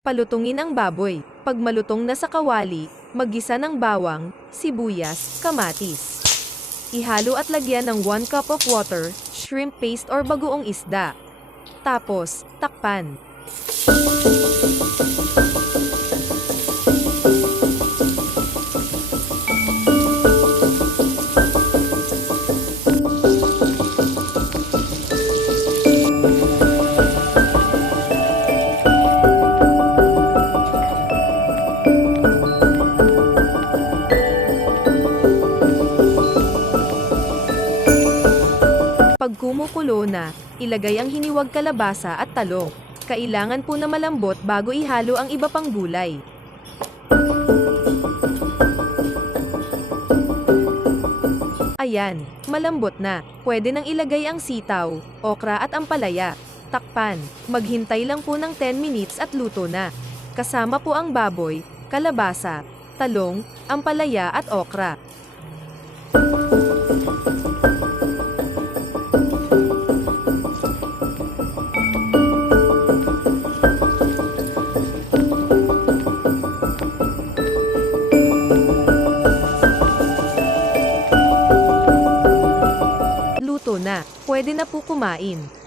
Palutungin ang baboy. Pag malutong na sa kawali, maggisa ng bawang, sibuyas, kamatis. Ihalo at lagyan ng 1 cup of water, shrimp paste or bagoong isda. Tapos, takpan. Kumukulo na, ilagay ang hiniwag kalabasa at talong. Kailangan po na malambot bago ihalo ang iba pang gulay. Ayan, malambot na. Pwede nang ilagay ang sitaw, okra at ampalaya. Takpan, maghintay lang po ng 10 minutes at luto na. Kasama po ang baboy, kalabasa, talong, ampalaya at okra. Na, pwede na po kumain.